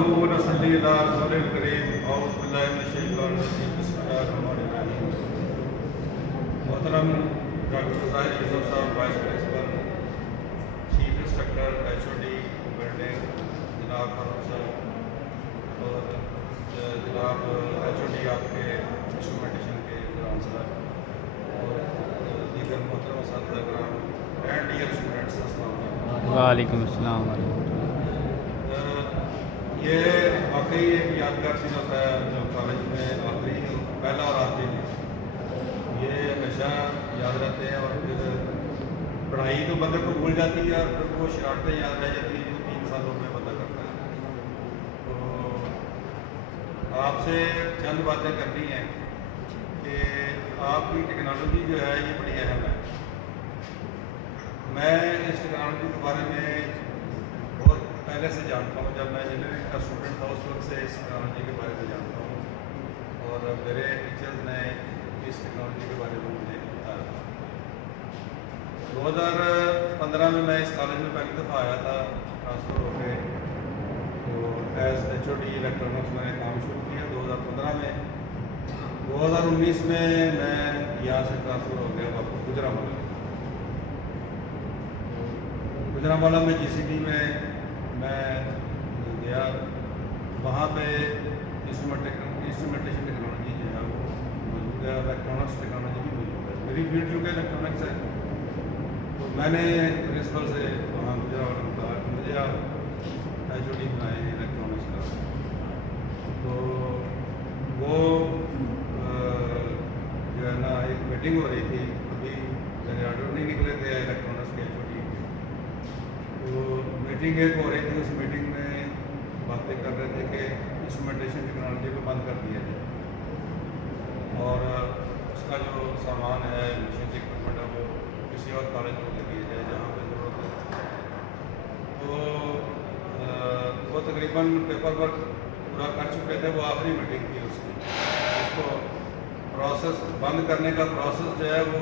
नहमदुहु व नसल्ली अला रसूलिल करीम औज़ु बिल्लाहि मिनश शैतानिर रजीम बिस्मिल्लाहिर रहमानिर रहीम। मोहतरम डॉक्टर ज़ाहिर यूसुफ साहब, vice principal, chief instructor HOD building, जनाब फारूक साहब और जनाब HOD आपके इंस्ट्रूमेंटेशन के दौरान साहब और दीगर मोहतरम असातिज़ा कराम एंड डियर स्टूडेंट्स, अस्सलाम वालेकुम। वालेकुम अस्सलाम। ये वाकई एक यादगार दिन होता है जो कॉलेज में आखिरी पहला और आखिरी दिन ये हमेशा याद रहते हैं। और फिर पढ़ाई तो बंदे को भूल जाती है और फिर वो शरारतें याद रह जाती हैं जो 3 सालों में बंदा करता है। तो आपसे चंद बातें करनी हैं कि आपकी टेक्नोलॉजी जो है ये बड़ी अहम है। मैं इस टेक्नोलॉजी के बारे में बहुत पहले से जानता हूँ। जब मैं इंजीनियरिंग का स्टूडेंट था उस वक्त से इस टेक्नोलॉजी के बारे में जानता हूँ और मेरे टीचर्स ने इस टेक्नोलॉजी के बारे में मुझे बताया था। 2015 में मैं इस कॉलेज में पहली दफ़ा आया था ट्रांसफ़र होकर, तो एज HOD इलेक्ट्रॉनिक्स मैंने काम शुरू किया 2015 में। 2019 में मैं यहाँ से ट्रांसफ़र हो गया वापस गुजरांवाला। गुजरांवाला में GCT में मैं गया, वहाँ पे इंस्ट्रूमेंटेशन टेक्नोलॉजी जो है वो मौजूद है, इलेक्ट्रॉनिक्स टेक्नोलॉजी भी मौजूद है। मेरी फील्ड जो कि इलेक्ट्रॉनिक्स है, तो मैंने प्रिंसिपल से वहाँ गुजरांवाला में कहा कि मुझे आप HOD बनाए हैं इलेक्ट्रॉनिक्स का। तो वो जो है ना एक मीटिंग हो रही थी, अभी मेरे ऑर्डर नहीं निकले थे इलेक्ट्रॉनिक्स के HOD। तो मीटिंग एक हो रही थी, उस मीटिंग में बातें कर रहे थे कि इंस्ट्रूमेंटेशन टेक्नोलॉजी को बंद कर दिया जाए और उसका जो सामान है, मशीन इक्विपमेंट है, वो किसी और कॉलेज को दे दिया जाए जहाँ पे ज़रूरत है। तो वो तकरीबन पेपर वर्क पूरा कर चुके थे। वो आखिरी मीटिंग थी उसकी। उसको प्रोसेस बंद करने का प्रोसेस जो है वो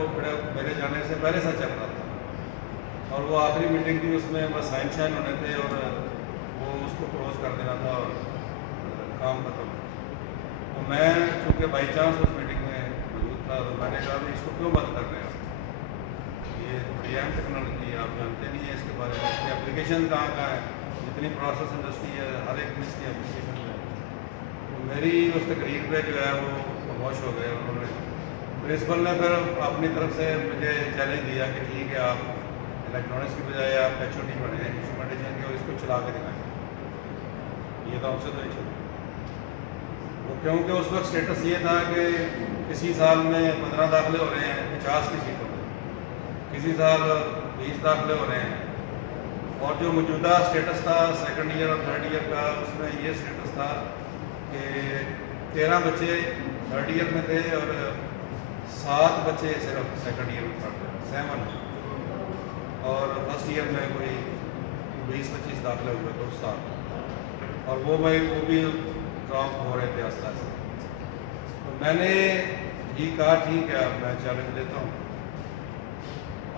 मेरे जाने से पहले से चल रहा था और वो आखिरी मीटिंग थी, उसमें बस साइन शाइन होने थे और वो उसको क्लोज कर देना था और काम खत्म। तो मैं चूँकि बाई चांस उस मीटिंग में मौजूद था, तो मैंने कहा भी इसको क्यों बंद कर रहे हैं, ये बड़ी अहम टेक्नोलॉजी है, आप जानते नहीं हैं इसके बारे में, इसकी एप्लीकेशन कहाँ कहाँ है, जितनी प्रोसेस इंडस्ट्री है हर एक में इसकी एप्लीकेशन है। तो मेरी उस तकरीर पर जो है वो खामोश हो गए। उन्होंने प्रिंसिपल ने फिर अपनी तरफ से मुझे चैलेंज दिया कि ठीक है, आप इलेक्ट्रॉनिक्स की बजाय आप HOD बने हैं इंस्ट्रूमेंटेशन के और इसको चला के दिखाएं। ये तो हमसे तो नहीं चला। वो क्योंकि उस वक्त स्टेटस ये था कि किसी साल में 15 दाखिले हो रहे हैं 50 की सीटों में, किसी साल 20 दाखिले हो रहे हैं। और जो मौजूदा स्टेटस था सेकंड ईयर और थर्ड ईयर का, उसमें ये स्टेटस था कि 13 बच्चे थर्ड ईयर में थे और 7 बच्चे सिर्फ सेकंड ईयर में पढ़ते थे, 7। और फर्स्ट ईयर में कोई 20-25 दाखिले हुए थे उस साल, और वो भी ड्रॉप हो रहे थे आस्ते आस्ते। तो मैंने ये कहा ठीक है, अब मैं चैलेंज लेता हूँ।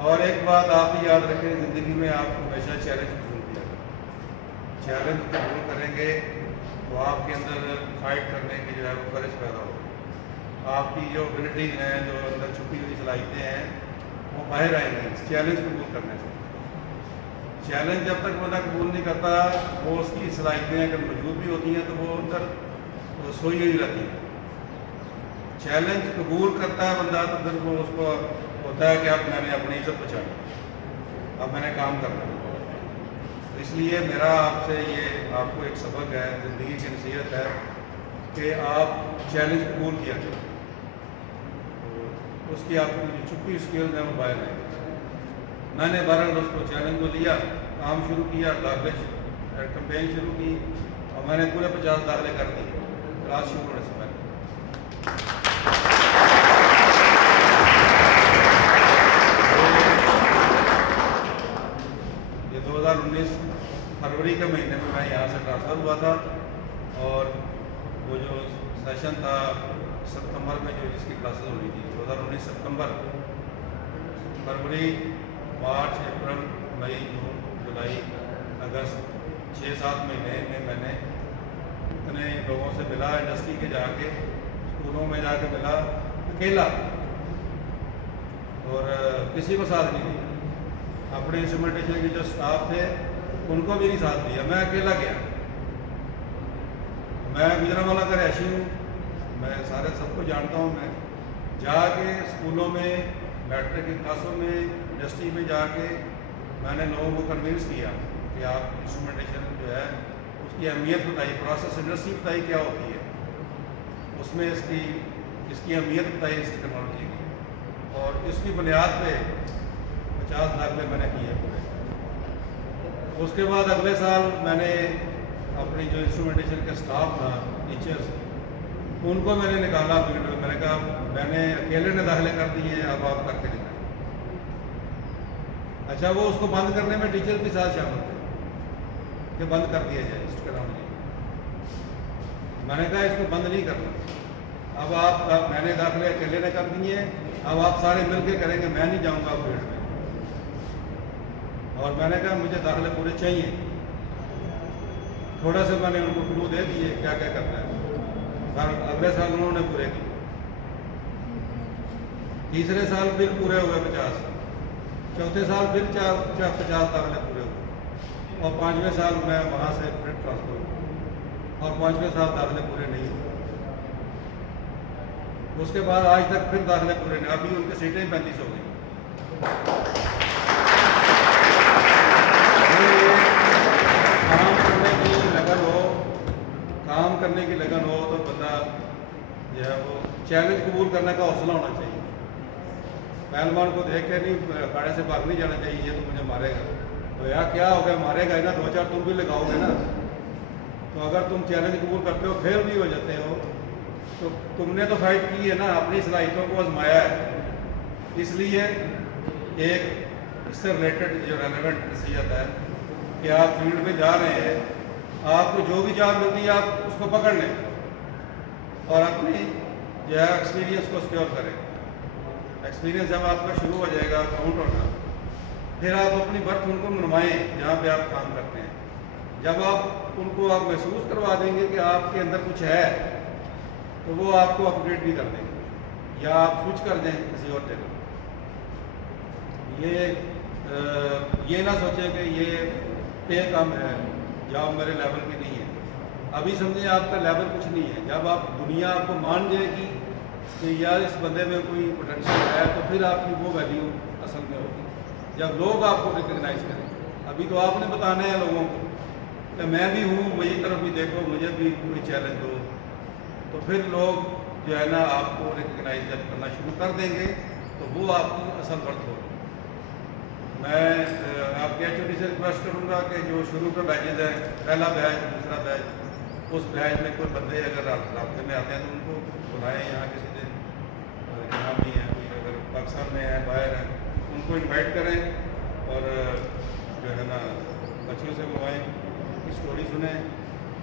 और एक बात आप भी याद रखें, ज़िंदगी में आप हमेशा चैलेंज कबूल किया करें। चैलेंज कबूल करेंगे तो आपके अंदर फाइट करने की जो है वो करेज पैदा होगी। आपकी जो एबिलिटीज़ हैं, जो अंदर छुपी हुई सलाहियतें हैं, वो बाहर आएंगे इस चैलेंज कबूल करने से। चैलेंज जब तक बंदा कबूल नहीं करता, वो उसकी सलाहियतें अगर मौजूद भी होती हैं तो वो अंदर सोई हुई रहती है। चैलेंज कबूल करता है बंदा तो फिर वो उसको होता है कि अब मैंने अपनी इज्जत बचाई, अब मैंने काम करना। तो इसलिए मेरा आपसे ये आपको एक सबक है, ज़िंदगी की नसीहत है कि आप चैलेंज कबूल किया करें, उसकी आपकी जो छुपी स्किल्स हैं वो बाहर आएंगे। मैंने बहरहाल उसको चैलेंज को लिया, काम शुरू किया, गार्बेज कैंपेन शुरू की और मैंने पूरे 50 दाखिले कर दिए क्लास शुरू होने से पहले। ये 2019 फरवरी के महीने में मैं यहाँ से ट्रांसफ़र हुआ था और वो जो सेशन था सितंबर में जो जिसकी क्लासेस होनी थी, 2019 सितंबर, फरवरी, मार्च, अप्रैल, मई, जून, जुलाई, अगस्त, 6-7 महीने में मैंने इतने लोगों से मिला, इंडस्ट्री के जाके स्कूलों में जाके मिला अकेला, और किसी को साथ नहीं दिया। अपने इंस्ट्रूमेंटेशन के जो स्टाफ थे उनको भी नहीं साथ दिया, मैं अकेला गया। मैं गुजरांवाला का रहायशी हूँ, मैं सारे सबको जानता हूँ। मैं जाके स्कूलों में, मैट्रिक की क्लासों में, इंडस्ट्री में जाके मैंने लोगों को कन्विंस किया कि आप इंस्ट्रूमेंटेशन जो है उसकी अहमियत बताइए, प्रोसेस इंडस्ट्री बताइए क्या होती है, उसमें इसकी अहमियत बताइए इस टेक्नोलॉजी की, और इसकी बुनियाद पे 50 लाख में मैंने किए पूरे। उसके बाद अगले साल मैंने अपनी जो इंस्ट्रूमेंटेशन का स्टाफ था, टीचर्स, उनको मैंने निकाला फील्ड में। मैंने कहा मैंने अकेले ने दाखिले कर दिए, अब आप करके दिखाएं। अच्छा, वो उसको बंद करने में टीचर भी साथ शामिल थे कि बंद कर दिया जाए इस टेक्नोलॉजी। मैंने कहा इसको बंद नहीं करना, अब मैंने दाखिले अकेले ने कर दिए, अब आप सारे मिल के करेंगे, मैं नहीं जाऊँगा फील्ड में। और मैंने कहा मुझे दाखिले पूरे चाहिए। थोड़ा सा मैंने उनको क्लू दे दिए क्या क्या करना है। अगले साल उन्होंने पूरे किए, तीसरे साल फिर पूरे हुए 50, चौथे साल फिर 50 दाखिले पूरे हुए, और 5वें साल मैं वहाँ से फिर ट्रांसफर हुआ, और 5वें साल दाखिले पूरे नहीं हुए। उसके बाद आज तक फिर दाखिले पूरे नहीं, अभी उनकी सीटें 35 हो गई। काम करने की लगन हो तो बंदा जो है वो चैलेंज कबूल करने का हौसला होना चाहिए। पहलवान को देख के नहीं अखाड़े से भाग नहीं जाना चाहिए, ये तो मुझे मारेगा, तो यार क्या हो गया, मारेगा ही ना, 2-4 तुम भी लगाओगे ना। तो अगर तुम चैलेंज कबूल करते हो, फेल भी हो जाते हो, तो तुमने तो फाइट की है ना, अपनी सलाहियतों को आजमाया है। इसलिए एक इससे रिलेटेड जो रेलेवेंट नसीहत है कि आप फील्ड में जा रहे हैं, आपको जो भी जॉब मिलती है आप उसको पकड़ लें और अपनी जो है एक्सपीरियंस को सिक्योर करें। एक्सपीरियंस जब आपका शुरू हो जाएगा काउंट होना, फिर आप अपनी वर्थ उनको मनवाएं जहाँ पे आप काम करते हैं। जब आप उनको महसूस करवा देंगे कि आपके अंदर कुछ है, तो वो आपको अपग्रेड भी कर देंगे या आप स्विच कर दें किसी और जगह। ये ना सोचें कि ये पे कम है, जॉब मेरे लेवल की नहीं है। अभी समझें आपका लेवल कुछ नहीं है। जब आप दुनिया आपको मान जाएगी कि यार इस बंदे में कोई पोटेंशियल है, तो फिर आपकी वो वैल्यू असल में होगी जब लोग आपको रिकग्नाइज करें। अभी तो आपने बताना है लोगों को कि मैं भी हूँ, मेरी तरफ भी देखो, मुझे भी कोई चैलेंज दो, तो फिर लोग जो है ना आपको रिकग्नाइज जब करना शुरू कर देंगे तो वो आपकी असल वर्थ होगी। मैं आपके HOD से रिक्वेस्ट करूँगा कि जो शुरू के बैचेज हैं, पहला बैच, दूसरा बैच, उस बैच में कोई बंदे अगर रास्ते में आते हैं तो उनको बुलाएं। यहाँ किसी दिन यहाँ भी हैं, कोई अगर पाकिस्तान में है, बाहर हैं, उनको इनवाइट करें और जो है ना बच्चों से बुलवाएँ, उनकी स्टोरी सुनें,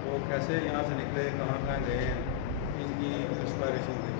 वो कैसे यहाँ से निकले, कहाँ कहाँ गए, इनकी इंस्पायरेशन दें।